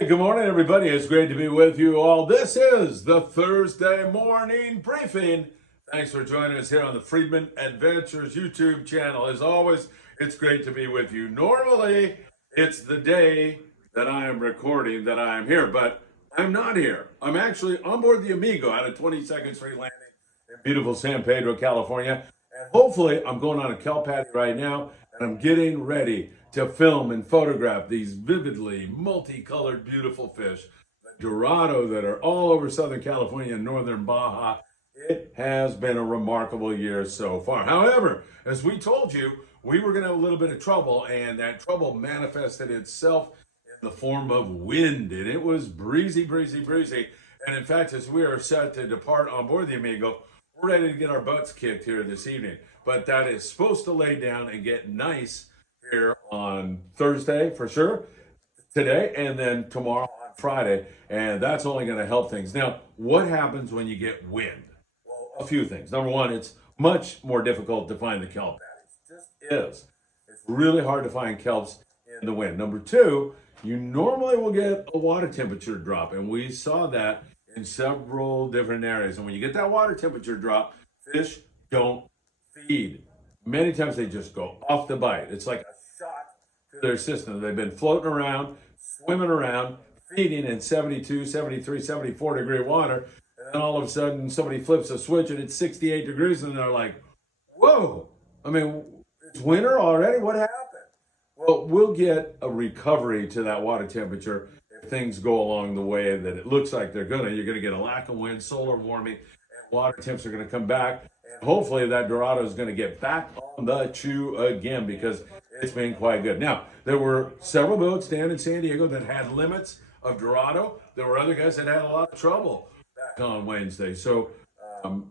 Hey, good morning, everybody. It's great to be with you all. This is the Thursday morning briefing. Thanks for joining us here on the Friedman Adventures YouTube channel. As always, it's great to be with you. Normally, it's the day that I am recording that I am here, but I'm not here. I'm actually on board the Amigo out of 22nd Street Landing in beautiful San Pedro, California. And hopefully, I'm going on a kelp patty right now, and I'm getting ready to film and photograph these vividly multicolored, beautiful fish, the dorado that are all over Southern California and northern Baja. It has been a remarkable year so far. However, as we told you, we were going to have a little bit of trouble, and that trouble manifested itself in the form of wind, and it was breezy, breezy, breezy. And in fact, as we are set to depart on board the Amigo, we're ready to get our butts kicked here this evening. But that is supposed to lay down and get nice here on Thursday for sure, today, and then tomorrow on Friday. And that's only going to help things. Now, what happens when you get wind? Well, a few things. Number one, it's much more difficult to find the kelp patties. It just is. It's really hard to find kelps in the wind. Number two, you normally will get a water temperature drop, and we saw that in several different areas. And when you get that water temperature drop, fish don't feed. Many times they just go off the bite. It's like a shot to their system. They've been floating around, swimming around, feeding in 72, 73, 74 degree water. And then all of a sudden somebody flips a switch and it's 68 degrees and they're like, whoa, I mean, it's winter already? What happened? Well, we'll get a recovery to that water temperature if things go along the way that it looks like they're gonna. You're gonna get a lack of wind, solar warming, and water temps are gonna come back. And hopefully that dorado is gonna get back on the chew again because it's been quite good. Now, there were several boats down in San Diego that had limits of dorado. There were other guys that had a lot of trouble back on Wednesday. So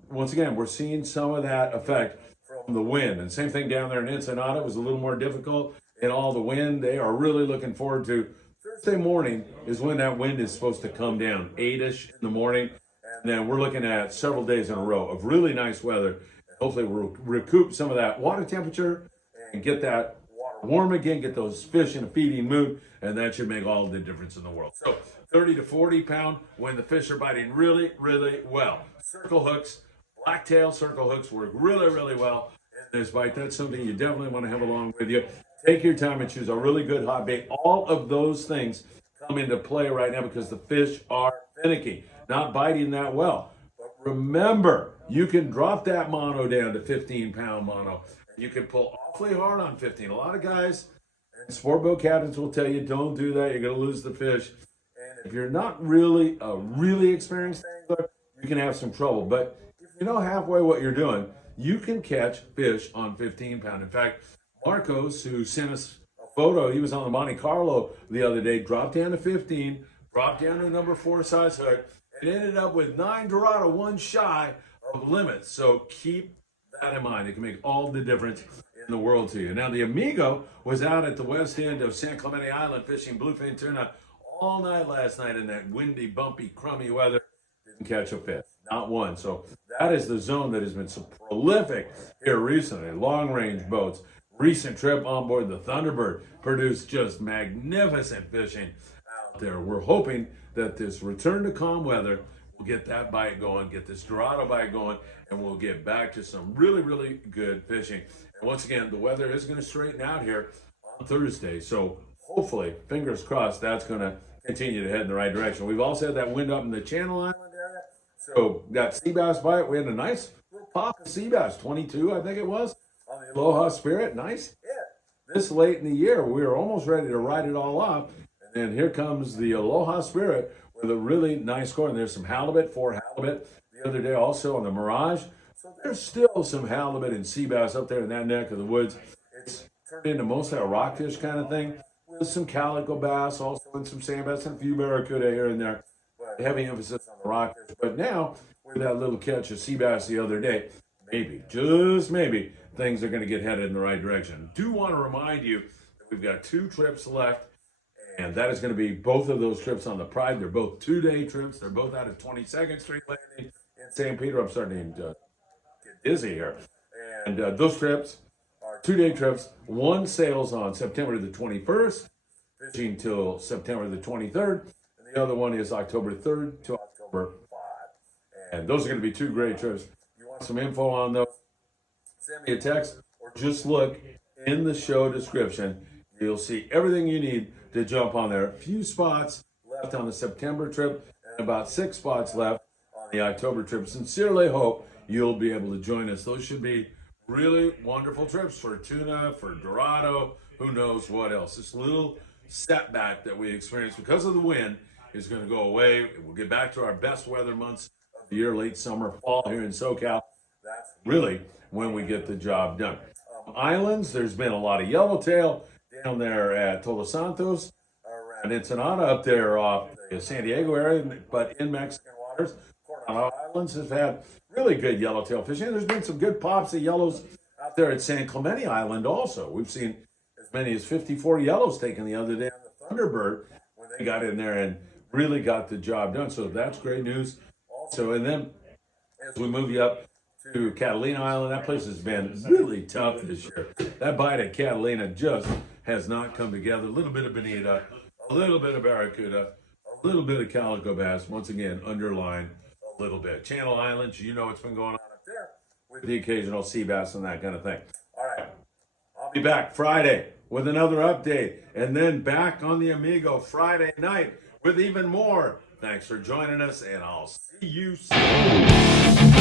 once again, we're seeing some of that effect from the wind. And same thing down there in Ensenada. It was a little more difficult in all the wind. They are really looking forward to Thursday morning is when that wind is supposed to come down, 8-ish in the morning. And then we're looking at several days in a row of really nice weather. Hopefully we'll recoup some of that water temperature and get that water warm again, get those fish in a feeding mood, and that should make all the difference in the world. So 30 to 40 pound when the fish are biting really, really well. Circle hooks, blacktail circle hooks work really, really well in this bite. That's something you definitely want to have along with you. Take your time and choose a really good hot bait. All of those things come into play right now because the fish are finicky, not biting that well. But remember, you can drop that mono down to 15-pound mono. You can pull awfully hard on 15. A lot of guys and sport boat captains will tell you, don't do that. You're going to lose the fish. And if you're not really a really experienced angler, you can have some trouble. But if you know halfway what you're doing, you can catch fish on 15-pound. In fact, Marcos, who sent us a photo, he was on the Monte Carlo the other day, dropped down to 15, dropped down to a number 4 size hook, and ended up with 9 dorado, 1 shy of limits. So keep that in mind. It can make all the difference in the world to you. Now, the Amigo was out at the west end of San Clemente Island fishing bluefin tuna all night last night in that windy, bumpy, crummy weather. Didn't catch a fish, not one. So that is the zone that has been so prolific here recently. Long-range boats. Recent trip on board the Thunderbird produced just magnificent fishing out there. We're hoping that this return to calm weather will get that bite going, get this dorado bite going, and we'll get back to some really, really good fishing. And once again, the weather is going to straighten out here on Thursday. So hopefully, fingers crossed, that's going to continue to head in the right direction. We've also had that wind up in the Channel Island area. So that sea bass bite, we had a nice little pop of sea bass, 22, I think it was. On the Aloha Spirit, nice hit. This late in the year, we were almost ready to write it all up. And then here comes the Aloha Spirit with a really nice score. And there's some halibut, 4 halibut the other day also on the Mirage. So there's still some halibut and sea bass up there in that neck of the woods. It's turned into mostly a rockfish kind of thing with some calico bass, also and some sand bass and a few barracuda here and there. But heavy emphasis on the rockfish. But now, with that little catch of sea bass the other day, maybe, just maybe, things are going to get headed in the right direction. Do want to remind you that we've got 2 trips left, and that is going to be both of those trips on the Pride. They're both 2-day trips. They're both out of 22nd Street Landing in San Pedro. I'm starting to get dizzy here. And those trips are 2-day trips. One sails on September the 21st, fishing till September the 23rd, and the other one is October 3rd to October 5. And those are going to be two great trips. If you want some info on those, send me a text or just look in the show description. You'll see everything you need to jump on there. A few spots left on the September trip and about 6 spots left on the October trip. Sincerely hope you'll be able to join us. Those should be really wonderful trips for tuna, for dorado, who knows what else. This little setback that we experienced because of the wind is going to go away. We'll get back to our best weather months of the year, late summer, fall here in SoCal. That's really when we get the job done. Islands, there's been a lot of yellowtail down there at Todos Santos, around Ensenada, up there off the San Diego area, but in Mexican waters. Coronado Islands has had really good yellowtail fishing. There's been some good pops of yellows out there at San Clemente Island also. We've seen as many as 54 yellows taken the other day on the Thunderbird when they got in there and really got the job done. So that's great news also. And then as we move you up to Catalina Island, that place has been really tough this year. That bite at Catalina just has not come together. A little bit of bonita, a little bit of barracuda, a little bit of calico bass. Once again, underline a little bit. Channel Islands, you know what's been going on up there with the occasional sea bass and that kind of thing. All right, I'll be back Friday with another update, and then back on the Amigo Friday night with even more. Thanks for joining us, and I'll see you soon.